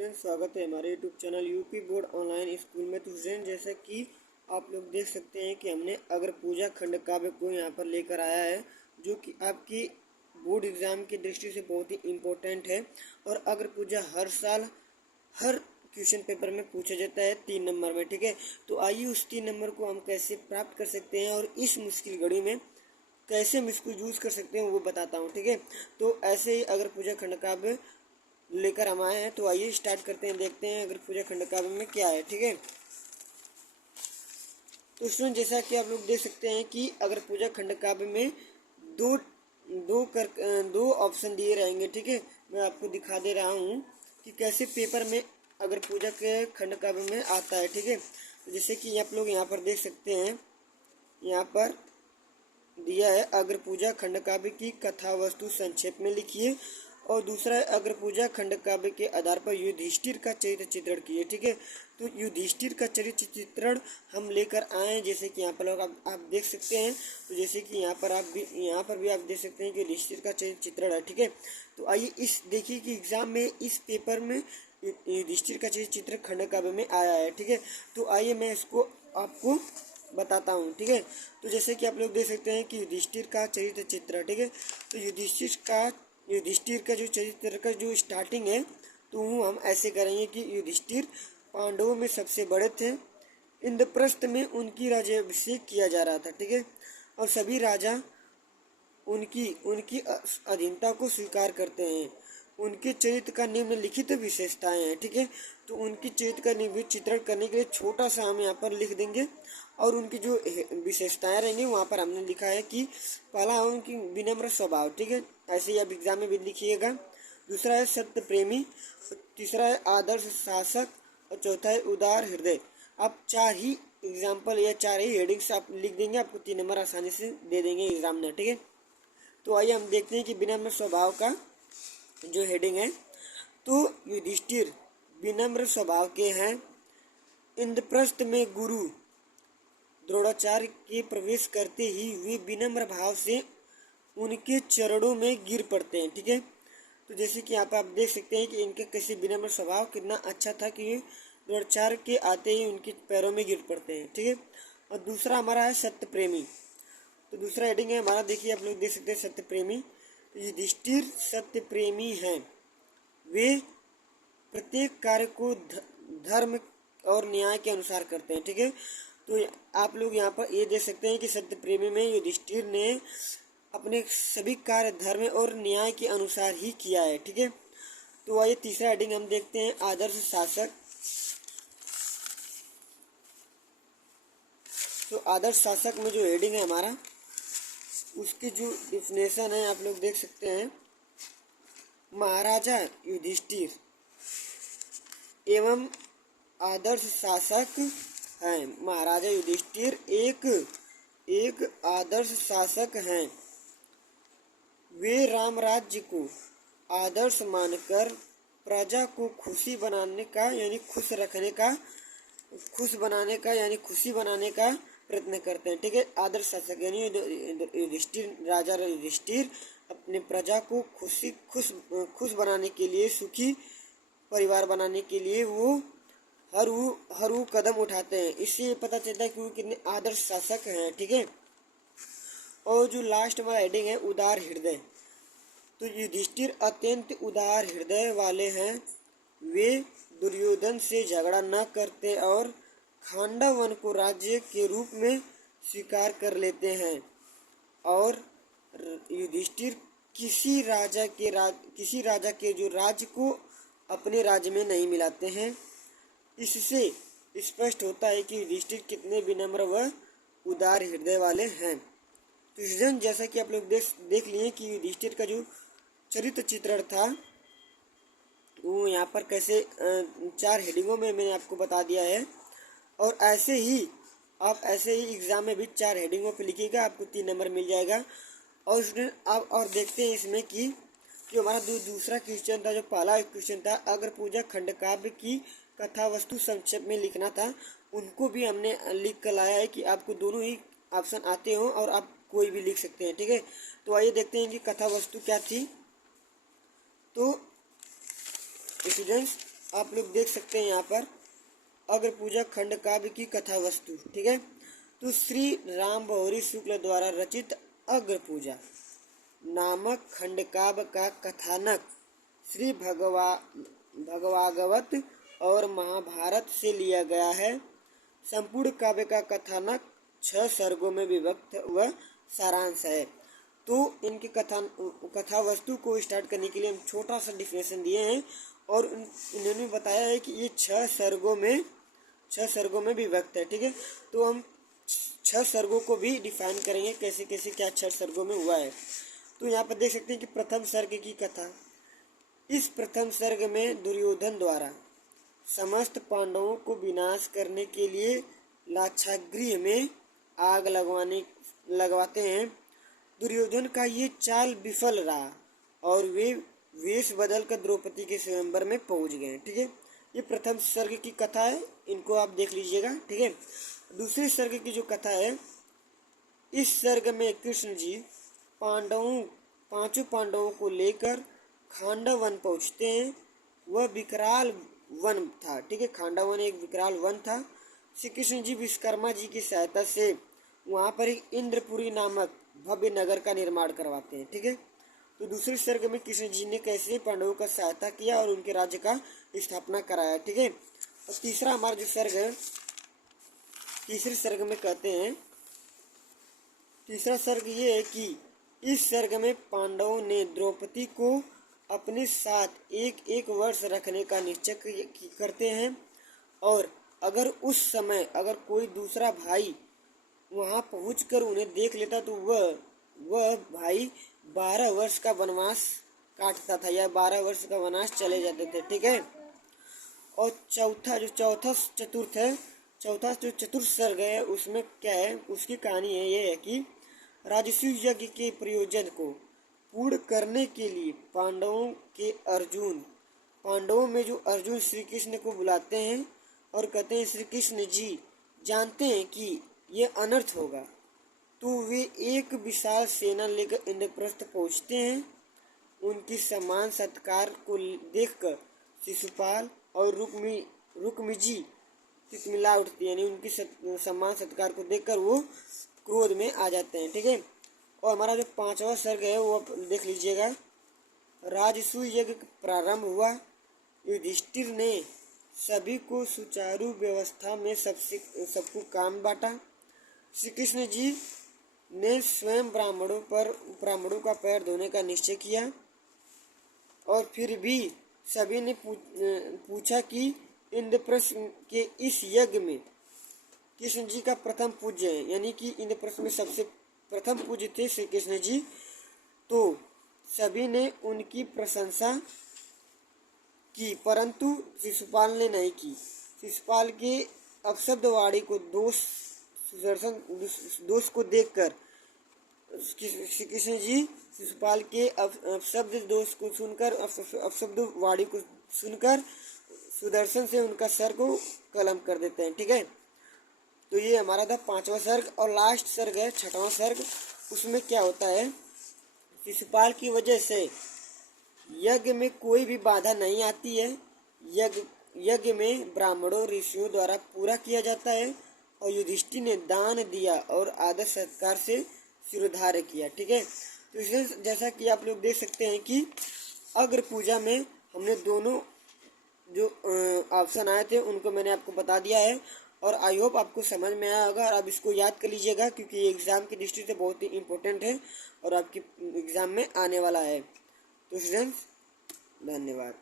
Student, स्वागत है हमारे YouTube channel UP board online school में। तो स्टूडेंट, जैसा कि आप लोग देख सकते हैं कि हमने अगर पूजा खंड काव्य को यहाँ पर लेकर आया है, जो कि आपकी बोर्ड एग्ज़ाम की दृष्टि से बहुत ही इम्पोर्टेंट है। और अगर पूजा हर साल हर क्वेश्चन पेपर में पूछा जाता है 3 नंबर में, ठीक है। तो आइए उस 3 नंबर को हम कैसे प्राप्त कर सकते हैं और इस मुश्किल घड़ी में कैसे हम इसको यूज़ कर सकते हैं वो बताता हूँ, ठीक है। तो ऐसे ही अगर पूजा खंड काव्य लेकर हम आए हैं, तो आइए स्टार्ट करते हैं, देखते हैं अगर पूजा खंड काव्य में क्या है, ठीक है। तो स्टूडेंट, जैसा कि आप लोग देख सकते हैं कि अगर पूजा खंड काव्य में दो दो ऑप्शन दिए रहेंगे, ठीक है। मैं आपको दिखा दे रहा हूँ कि कैसे पेपर में अगर पूजा के खंड काव्य में आता है, ठीक है। तो जैसे कि आप लोग यहाँ पर देख सकते हैं, यहाँ पर दिया है अग्र पूजा खंड काव्य की कथा वस्तु संक्षेप में लिखिए। और दूसरा है अग्र पूजा खंड काव्य के आधार पर युधिष्ठिर का चरित्र चित्रण किए, ठीक है। तो युधिष्ठिर का चरित्र चित्रण हम लेकर आए हैं, जैसे कि यहाँ पर लोग आप देख सकते हैं। तो जैसे कि यहाँ पर भी आप देख सकते हैं कि युधिष्ठिर का चरित्र चित्रण है, ठीक है। तो आइए इस देखिए कि एग्जाम में इस पेपर में युधिष्ठिर का चरित्र चित्र खंड काव्य में आया है, ठीक है। तो आइए मैं इसको आपको बताता हूँ, ठीक है। तो जैसे कि आप लोग देख सकते हैं कि युधिष्ठिर का चरित्र चित्र, ठीक है। तो युधिष्ठिर का जो चरित्र का जो स्टार्टिंग है, तो वो हम ऐसे करेंगे कि युधिष्ठिर पांडवों में सबसे बड़े थे। इंद्रप्रस्थ में उनकी राज्याभिषेक किया जा रहा था, ठीक है। और सभी राजा उनकी उनकी अधीनता को स्वीकार करते हैं। उनके चरित्र का निम्नलिखित विशेषताएं हैं, ठीक है। तो उनकी चरित्र का निम्नलिखित चित्रण करने के लिए छोटा सा हम यहाँ पर लिख देंगे, और उनकी जो विशेषताएं रहेंगी वहाँ पर हमने लिखा है कि पहला है उनकी विनम्र स्वभाव, ठीक है। ऐसे ही आप एग्जाम में भी लिखिएगा। दूसरा है सत्य प्रेमी, तीसरा है आदर्श शासक, और चौथा है उदार हृदय। आप 4 ही एग्जाम्पल या 4 ही हेडिंग्स आप लिख देंगे, आपको 3 नंबर आसानी से दे देंगे एग्जाम में, ठीक है। तो आइए हम देखते हैं कि विनम्र स्वभाव का जो हेडिंग है। तो युधिष्ठिर विनम्र स्वभाव के हैं। इंद्रप्रस्थ में गुरु द्रोणाचार्य के प्रवेश करते ही वे विनम्र भाव से उनके चरणों में गिर पड़ते हैं, ठीक है। तो जैसे कि यहाँ पर आप देख सकते हैं कि इनके कैसे विनम्र स्वभाव कितना अच्छा था कि द्रोणाचार्य के आते ही उनके पैरों में गिर पड़ते हैं, ठीक है। और दूसरा हमारा है सत्य प्रेमी। तो दूसरा हेडिंग है हमारा, देखिए आप लोग देख सकते हैं सत्य प्रेमी। तो युधिष्ठिर सत्य प्रेमी हैं। वे प्रत्येक कार्य को धर्म और न्याय के अनुसार करते हैं, ठीक है। तो आप लोग यहाँ पर ये देख सकते हैं कि सत्य प्रेमी में युधिष्ठिर ने अपने सभी कार्य धर्म और न्याय के अनुसार ही किया है, ठीक है। तो आइए तीसरा हेडिंग हम देखते हैं, आदर्श शासक। तो आदर्श शासक में जो हेडिंग है हमारा, उसकी जो डिफिनेशन है आप लोग देख सकते हैं। महाराजा युधिष्ठिर एवं आदर्श शासक हैं। महाराजा युधिष्ठिर एक आदर्श शासक हैं। वे राम राज्य को आदर्श मानकर प्रजा को खुशी बनाने का यानी खुश बनाने का प्रयत्न करते हैं, ठीक है। आदर्श शासक यानी युधिष्ठिर, राजा युधिष्ठिर अपने प्रजा को खुश बनाने के लिए, सुखी परिवार बनाने के लिए वो हर वो कदम उठाते हैं। इससे पता चलता है कि वो कितने आदर्श शासक हैं, ठीक है। और जो लास्ट वाला हेडिंग है, उदार हृदय। तो युधिष्ठिर अत्यंत उदार हृदय वाले हैं। वे दुर्योधन से झगड़ा न करते और खांडव वन को राज्य के रूप में स्वीकार कर लेते हैं। और युधिष्ठिर किसी राजा के जो राज्य को अपने राज्य में नहीं मिलाते हैं। इससे स्पष्ट होता है कि युधिष्ठिर कितने विनम्र व उदार हृदय वाले हैं। तो स्टूडेंट, जैसा कि आप लोग देख लिए कि युधिष्ठिर का जो चरित्र चित्रण था वो यहाँ पर कैसे 4 हेडिंगों में मैंने आपको बता दिया है। और ऐसे ही एग्जाम में भी 4 हेडिंगों पे लिखिएगा, आपको 3 नंबर मिल जाएगा। और स्टूडेंट आप और देखते हैं इसमें कि जो हमारा दूसरा क्वेश्चन था, जो पहला क्वेश्चन था अग्र पूजा खंड काव्य की कथा वस्तु संक्षेप में लिखना था, उनको भी हमने लिख कर लाया है कि आपको दोनों ही ऑप्शन आते हो और आप कोई भी लिख सकते हैं, ठीक है। तो आइए देखते हैं कि कथा वस्तु क्या थी। तो स्टूडेंट्स, आप लोग देख सकते हैं यहाँ पर अग्र पूजा खंड काव्य की कथा वस्तु। ठीक है, तो श्री राम बहुरी शुक्ल द्वारा रचित अग्र पूजा नामक खंड काव्य का कथानक श्री भगवागवत और महाभारत से लिया गया है। संपूर्ण काव्य का कथानक 6 सर्गों में विभक्त व सारांश है। तो इनकी कथा वस्तु को स्टार्ट करने के लिए हम छोटा सा डिफिनेशन दिए हैं और इन्होंने बताया है कि ये 6 सर्गों में विभक्त है। ठीक है, तो हम 6 सर्गों को भी डिफाइन करेंगे कैसे कैसे क्या 6 सर्गों में हुआ है। तो यहाँ पर देख सकते हैं कि प्रथम सर्ग की कथा। इस प्रथम सर्ग में दुर्योधन द्वारा समस्त पांडवों को विनाश करने के लिए लाक्षागृह में आग लगवाते हैं। दुर्योधन का ये चाल विफल रहा और वे वेश बदल कर द्रौपदी के स्वयंवर में पहुंच गए। ठीक है, ये प्रथम सर्ग की कथा है, इनको आप देख लीजिएगा। ठीक है, दूसरे सर्ग की जो कथा है, इस सर्ग में कृष्ण जी पांचों पांडवों को लेकर खांडव वन पहुंचते हैं। वह विकराल वन था। ठीक है, खांडव वन एक विकराल वन था। श्री कृष्ण जी विश्वकर्मा जी की सहायता से वहाँ पर एक इंद्रपुरी नामक भव्य नगर का निर्माण करवाते हैं। ठीक है, तो दूसरे सर्ग में कृष्ण जी ने कैसे पांडवों का सहायता किया और उनके राज्य का स्थापना कराया। ठीक है, और तीसरा हमारा जो सर्ग है, तीसरे सर्ग में कहते हैं, तीसरा सर्ग ये है कि इस सर्ग में पांडवों ने द्रौपदी को अपने साथ एक वर्ष रखने का निश्चय करते हैं और अगर उस समय अगर कोई दूसरा भाई वहां पहुंचकर उन्हें देख लेता तो वह भाई 12 वर्ष का वनवास काटता था या 12 वर्ष का वनवास चले जाते थे। ठीक है, और चौथा जो चतुर्थ सर्ग है उसमें क्या है, उसकी कहानी है ये है कि राजसूय यज्ञ के प्रयोजन को पूर्ण करने के लिए पांडवों में जो अर्जुन श्री कृष्ण को बुलाते हैं और कहते हैं श्री कृष्ण जी जानते हैं कि ये अनर्थ होगा, तो वे एक विशाल सेना लेकर इंद्रप्रस्थ पहुंचते हैं। उनकी सम्मान सत्कार को देखकर शिशुपाल और रुक्मिजी तितमिला उठती है, यानी उनकी सम्मान सत्कार को देखकर वो क्रोध में आ जाते हैं। ठीक है, और हमारा जो 5वां सर्ग है वो आप देख लीजिएगा। राजसूय यज्ञ प्रारंभ हुआ। युधिष्ठिर ने सभी को सुचारू व्यवस्था में सबको काम बांटा। श्री कृष्ण जी ने स्वयं ब्राह्मणों का पैर धोने का निश्चय किया और फिर भी सभी ने पूछा कि इंद्रप्रस्थ के इस यज्ञ में कृष्ण जी का प्रथम पूज्य है, यानी कि इंद्रप्रस्थ में सबसे प्रथम पूज्य थे श्री कृष्ण जी। तो सभी ने उनकी प्रशंसा की, परंतु शिशुपाल ने नहीं की। शिशुपाल के अपशब्द वाणी को दोष को देखकर श्री कृष्ण जी शिशुपाल के अपशब्द दोष को सुनकर, अपशब्द वाणी को सुनकर सुदर्शन से उनका सर को कलम कर देते हैं। ठीक है, तो ये हमारा था 5वां सर्ग। और लास्ट सर्ग है 6वां सर्ग। उसमें क्या होता है, शिशुपाल की वजह से यज्ञ में कोई भी बाधा नहीं आती है। यज्ञ में ब्राह्मणों ऋषियों द्वारा पूरा किया जाता है और युधिष्ठिर ने दान दिया और आदर सत्कार से सिरोधार्य किया। ठीक है, तो इसलिए जैसा कि आप लोग देख सकते हैं कि अग्र पूजा में हमने दोनों जो ऑप्शन आए थे उनको मैंने आपको बता दिया है और आई होप आपको समझ में आया होगा। और आप इसको याद कर लीजिएगा क्योंकि ये एग्ज़ाम की दृष्टि से बहुत ही इम्पोर्टेंट है और आपके एग्ज़ाम में आने वाला है। तो स्टूडेंट्स, धन्यवाद।